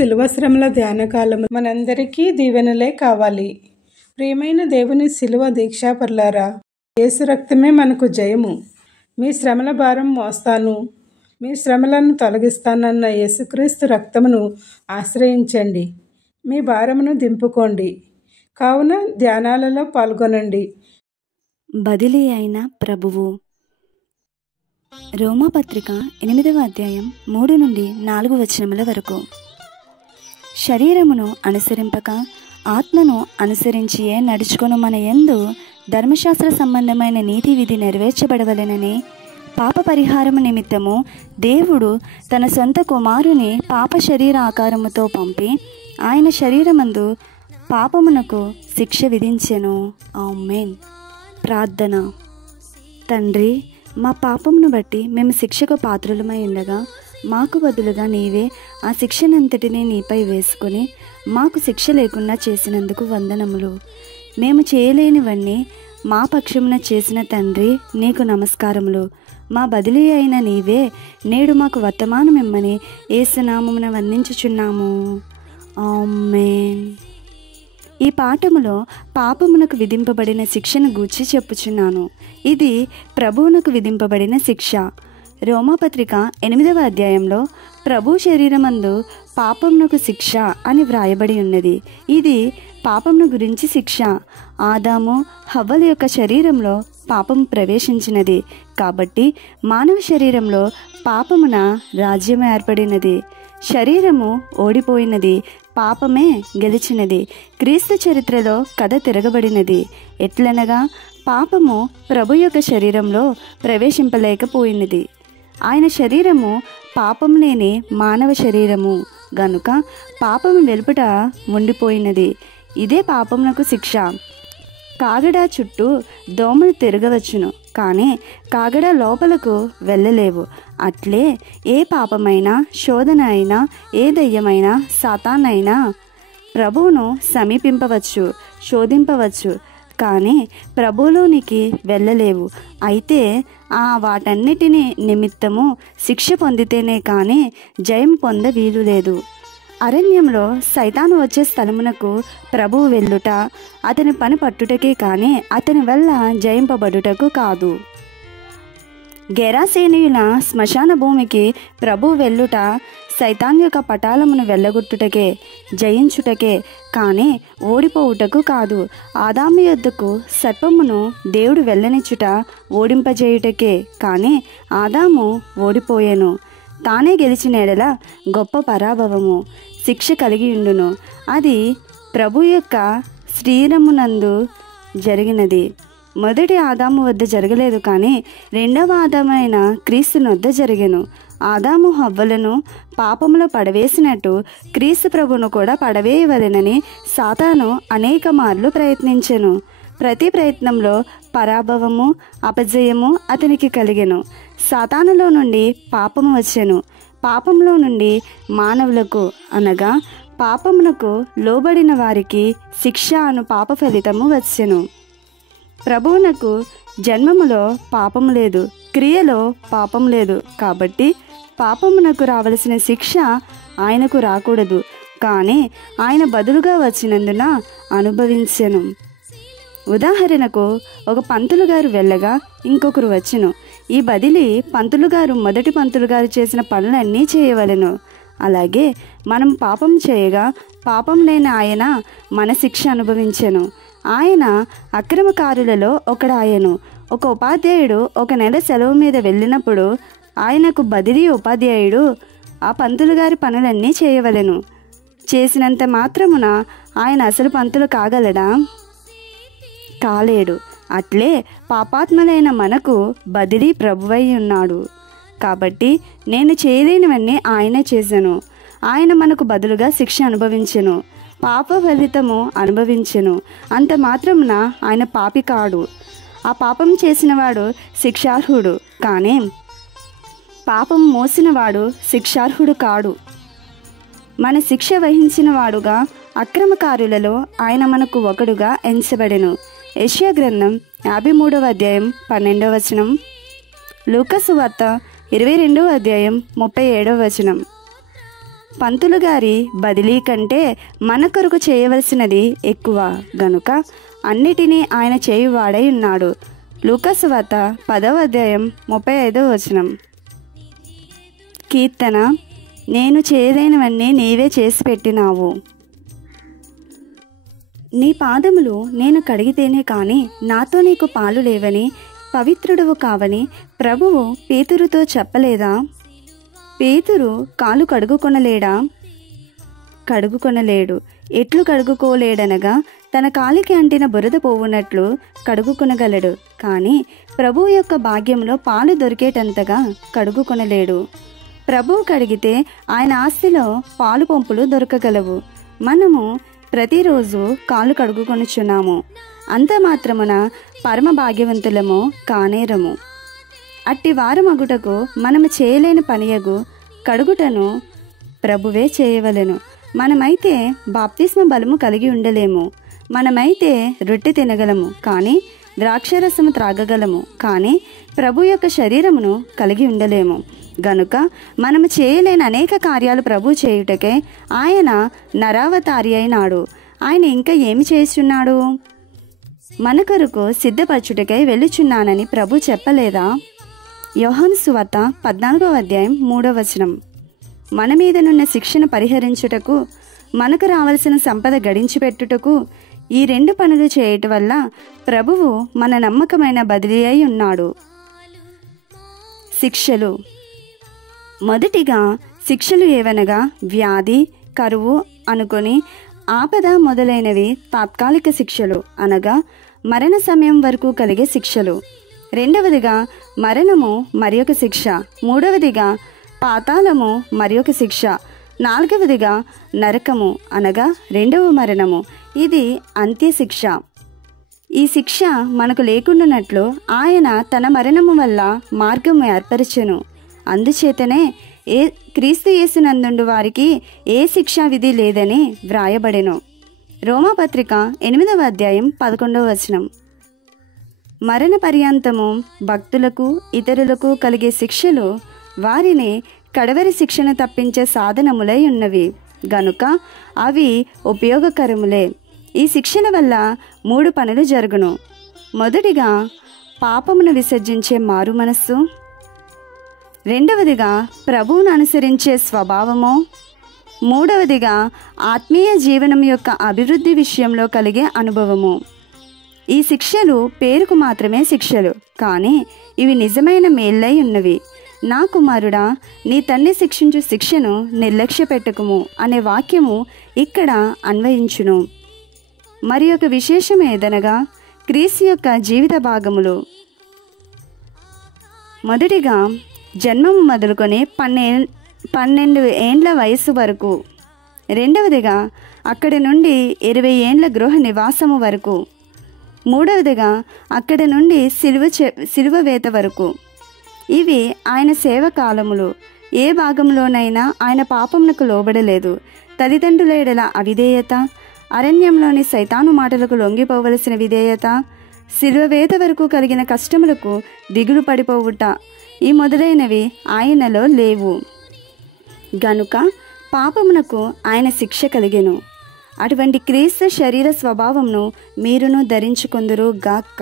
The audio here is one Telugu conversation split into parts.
శిలువ శ్రమల ధ్యానకాలము మనందరికీ దీవెనలే కావాలి. ప్రియమైన దేవుని శిలువ దీక్షాపరులారా, యేసు రక్తమే మనకు జయము. మీ శ్రమల భారం మోస్తాను, మీ శ్రమలను తొలగిస్తానన్న యేసుక్రీస్తు రక్తమును ఆశ్రయించండి. మీ భారమును దింపుకోండి. కావున ధ్యానాలలో పాల్గొనండి. బదిలీ అయిన ప్రభువు. రోమాపత్రిక 8వ అధ్యాయం 3 నుండి 4 వచనముల వరకు. శరీరమును అనుసరింపక ఆత్మను అనుసరించియే నడుచుకొను మన యందు ధర్మశాస్త్ర సంబంధమైన నీతి విధి నెరవేర్చబడవలెనని పాప పరిహారము నిమిత్తము దేవుడు తన సొంత కుమారుని పాప శరీర ఆకారముతో పంపి ఆయన శరీరమందు పాపమునకు శిక్ష విధించెను. ఆమేన్. ప్రార్థన. తండ్రి, మా పాపమును బట్టి మేము శిక్షకు పాత్రులమై ఉండగా మాకు బదులుగా నీవే ఆ శిక్షనంతటినీ నీపై వేసుకొని మాకు శిక్ష లేకుండా చేసినందుకు వందనములు. మేము చేయలేనివన్నీ మా పక్షమున చేసిన తండ్రి, నీకు నమస్కారములు. మా బదిలీ అయిన నీవే నేడు మాకు వర్తమానమిమ్మని యేసు నామమున వందించుచున్నాము. ఆమేన్. ఈ పాఠములో పాపమునకు విధింపబడిన శిక్షను గూర్చి చెప్పుచున్నాను. ఇది ప్రభువునకు విధింపబడిన శిక్ష. రోమాపత్రిక 8వ అధ్యాయంలో ప్రభు శరీరమందు పాపమునకు శిక్ష అని వ్రాయబడి ఉన్నది. ఇది పాపమును గురించి శిక్ష. ఆదాము హవ్వల యొక్క శరీరంలో పాపం ప్రవేశించినది కాబట్టి మానవ శరీరంలో పాపమున రాజ్యం ఏర్పడినది. శరీరము ఓడిపోయినది, పాపమే గెలిచినది. క్రీస్తు చరిత్రలో కథ తిరగబడినది. ఎట్లనగా పాపము ప్రభు యొక్క శరీరంలో ప్రవేశింపలేకపోయినది. ఆయన శరీరము పాపము లేని మానవ శరీరము గనుక పాపము వెలుపట ఉండిపోయినది. ఇదే పాపమునకు శిక్ష. కాగడ చుట్టూ దోమలు తిరగవచ్చును, కానీ కాగడ లోపలకు వెళ్ళలేవు. అట్లే ఏ పాపమైనా, శోధన అయినా, ఏ దయ్యమైనా, సాతానైనా ప్రభువును సమీపింపవచ్చు, శోధింపవచ్చు, కానీ ప్రభువులోనికి వెళ్ళలేవు. అయితే వాటన్నిటిని నిమిత్తము శిక్ష పొందితేనే కానీ జయం పొంద వీలు లేదు. అరణ్యంలో సైతాను వచ్చే స్థలమునకు ప్రభువు వెళ్ళుట అతని పని పట్టుటకే కానీ అతని వల్ల జయింపబడుటకు కాదు. గెరాసేనీయుల శ్మశాన భూమికి ప్రభువు వెళ్ళుట సైతాన్ యొక్క పటాలమును వెళ్ళగొట్టుటకే, జయించుటకే కానీ ఓడిపోవుటకు కాదు. ఆదాము యొద్దకు సర్పమును దేవుడు వెళ్ళనిచ్చుట ఓడింపజేయుటకే కానీ ఆదాము ఓడిపోయెను. తానే గెలిచిన ఎడల గొప్ప పరాభవము, శిక్ష కలిగి ఉండును. అది ప్రభు యొక్క శరీరమునందు జరిగినది. మొదటి ఆదాము వద్ద జరగలేదు, కానీ రెండవ ఆదామైన క్రీస్తు వద్ద జరిగెను. ఆదాము హవ్వలను పాపములో పడవేసినట్టు క్రీస్తు ప్రభును కూడా పడవేయవలెనని సాతాను అనేక మార్లు ప్రయత్నించెను. ప్రతి ప్రయత్నంలో పరాభవము, అపజయము అతనికి కలిగెను. సాతానులో నుండి పాపము వచ్చెను. పాపంలో నుండి మానవులకు అనగా పాపమునకు లోబడిన వారికి శిక్ష అను పాప ఫలితము వచ్చెను. ప్రభువునకు జన్మములో పాపము లేదు, క్రియలో పాపం లేదు. కాబట్టి పాపమునకు రావలసిన శిక్ష ఆయనకు రాకూడదు, కానీ ఆయన బదులుగా వచ్చినందున అనుభవించెను. ఉదాహరణకు, ఒక పంతులు గారు వెళ్ళగా ఇంకొకరు వచ్చెను. ఈ బదిలీ పంతులు గారు మొదటి పంతులు గారు చేసిన పనులన్నీ చేయవలెను. అలాగే మనం పాపం చేయగా పాపం లేని ఆయన మన శిక్ష అనుభవించెను. ఆయన అక్రమకారులలో ఒకడాయను. ఒక ఉపాధ్యాయుడు ఒక నెల సెలవు మీద వెళ్ళినప్పుడు ఆయనకు బదిలీ ఉపాధ్యాయుడు ఆ పంతులు గారి పనులన్నీ చేయవలెను. చేసినంత మాత్రమున ఆయన అసలు పంతులు కాగలడా? కాలేడు. అట్లే పాపాత్ములైన మనకు బదిలీ ప్రభువై ఉన్నాడు. కాబట్టి నేను చేయలేనివన్నీ ఆయనే చేశాను. ఆయన మనకు బదులుగా శిక్ష అనుభవించెను, పాప ఫలితము అనుభవించెను. అంత మాత్రమున ఆయన పాపి కాడు. ఆ పాపం చేసినవాడు శిక్షార్హుడు, కానీ పాపం మోసినవాడు శిక్షార్హుడు కాడు. మన శిక్ష వహించిన వాడుగా అక్రమకారులలో ఆయన మనకు ఒకడుగా ఎంచబడెను. యెషయా గ్రంథం 53వ అధ్యాయం 12వ వచనం, లూకా సువార్త 22వ అధ్యాయం 37వ వచనం. పంతులు గారి బదిలీ కంటే మన కొరకు చేయవలసినది ఎక్కువ గనుక అన్నిటినీ ఆయన చేయువాడై ఉన్నాడు. లూకా సువార్త 10వ అధ్యాయం 35వ వచనం. కీర్తన: నేను చేయలేనివన్నీ నీవే చేసి పెట్టినావు. నీ పాదములు నేను కడిగితేనే కాని నాతో నీకు పాలు లేవని, పవిత్రుడవు కావని ప్రభువు పేతురుతో చెప్పలేదా? పేతురు కాలు కడుగుకొనలేడా? కడుగుకొనలేడు. ఎట్లు కడుగుకోలేడనగా తన కాలికి అంటిన బురద పోవునట్లు కడుగుకొనగలడు, కానీ ప్రభువు యొక్క భాగ్యంలో పాలు దొరికేటంతగా కడుగుకొనలేడు. ప్రభువు కడిగితే ఆయన ఆస్తిలో పాలు పంపులు దొరకగలవు. మనము ప్రతిరోజు కాలు కడుగుకొనుచున్నాము, అంత మాత్రమున పరమ భాగ్యవంతులము కానేరము. అట్టి వారు మగుటకు మనము చేయలేని పనియగు కడుగుటను ప్రభువే చేయవలెను. మనమైతే బాప్తిస్మ బలము కలిగి ఉండలేము. మనమైతే రొట్టె తినగలము, కానీ ద్రాక్షరసము త్రాగగలము, కానీ ప్రభు యొక్క శరీరమును కలిగి ఉండలేము. గనుక మనము చేయలేని అనేక కార్యాలు ప్రభు చేయుటకే ఆయన నరావతారి అయినాడు. ఆయన ఇంకా ఏమి చేస్తున్నాడు? మన కొరకు సిద్ధపరచుటకై వెళ్ళుచున్నానని ప్రభు చెప్పలేదా? యోహాను సువార్త 14వ అధ్యాయం 3వ వచనం. మన మీదనున్న శిక్షను పరిహరించుటకు, మనకు రావలసిన సంపద గడించిపెట్టుటకు ఈ 2 పనులు చేయటం వల్ల ప్రభువు మన నమ్మకమైన బదిలీ అయి ఉన్నాడు. శిక్షలు. మొదటిగా శిక్షలు ఏవనగా వ్యాధి, కరువు అనుకొని ఆపద మొదలైనవి తాత్కాలిక శిక్షలు, అనగా మరణ సమయం వరకు కలిగే శిక్షలు. రెండవదిగా మరణము మరి ఒక శిక్ష. మూడవదిగా పాతాళము మరి ఒక శిక్ష. నాలుగవదిగా నరకము అనగా 2వ మరణము. ఇది అంత్యశిక్ష. ఈ శిక్ష మనకు లేకుండానట్లు ఆయన తన మరణము వల్ల మార్గము ఏర్పరచెను. అందుచేతనే క్రీస్తు యేసునందుండు వారికి ఏ శిక్షా విధి లేదని వ్రాయబడెను. రోమాపత్రిక 8వ అధ్యాయం 11వ వచనం. మరణ పర్యంతము భక్తులకు ఇతరులకు కలిగే శిక్షలు వారిని కడవరి శిక్షను తప్పించే సాధనములై ఉన్నవి గనుక అవి ఉపయోగకరములే. ఈ శిక్షల వల్ల 3 పనులు జరుగును. మొదటిగా పాపమును విసర్జించే మారు మనస్సు. రెండవదిగా ప్రభువును అనుసరించే స్వభావము. మూడవదిగా ఆత్మీయ జీవనం యొక్క అభివృద్ధి విషయంలో కలిగే అనుభవము. ఈ శిక్షలు పేరుకు మాత్రమే శిక్షలు, కానీ ఇవి నిజమైన మేళ్ళై ఉన్నవి. నా కుమారుడా, నీ తండ్రి శిక్షించు శిక్షను నిర్లక్ష్య పెట్టకుము అనే వాక్యము ఇక్కడ అన్వయించును. మరి ఒక విశేషం ఏదనగా క్రీస్తు యొక్క జీవిత భాగములు. మొదటిగా జన్మము మొదలుకొని 12 ఏండ్ల వయసు వరకు. రెండవదిగా అక్కడి నుండి 20 ఏండ్ల గృహ నివాసము వరకు. మూడవదిగా అక్కడి నుండి సిలువ వేత వరకు. ఇవి ఆయన సేవ కాలములు. ఏ భాగంలోనైనా ఆయన పాపమునకు లోబడలేదు. తల్లిదండ్రుల ఎడల అవిధేయత, అరణ్యంలోని సైతాను మాటలకు లొంగిపోవలసిన విధేయత, సిలువ వేత వరకు కలిగిన కష్టములకు దిగులు పడిపోవుట, ఈ మొదలైనవి ఆయనలో లేవు. గనుక పాపమునకు ఆయన శిక్ష కలిగెను. అటువంటి క్రీస్తు శరీర స్వభావమును మీరును ధరించుకొందురు గాక.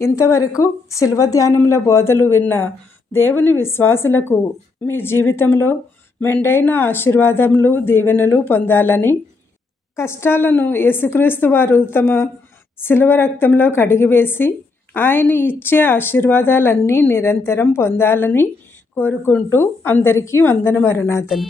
ఇంతవరకు శిల్వ ధ్యానముల బోధలు విన్న దేవుని విశ్వాసులకు మీ జీవితంలో మెండైన ఆశీర్వాదములు, దీవెనలు పొందాలని, కష్టాలను యేసుక్రీస్తు వారు తమ శిలువ రక్తంలో కడిగివేసి ఆయన ఇచ్చే ఆశీర్వాదాలన్నీ నిరంతరం పొందాలని కోరుకుంటూ అందరికీ వందన మరణాతలు.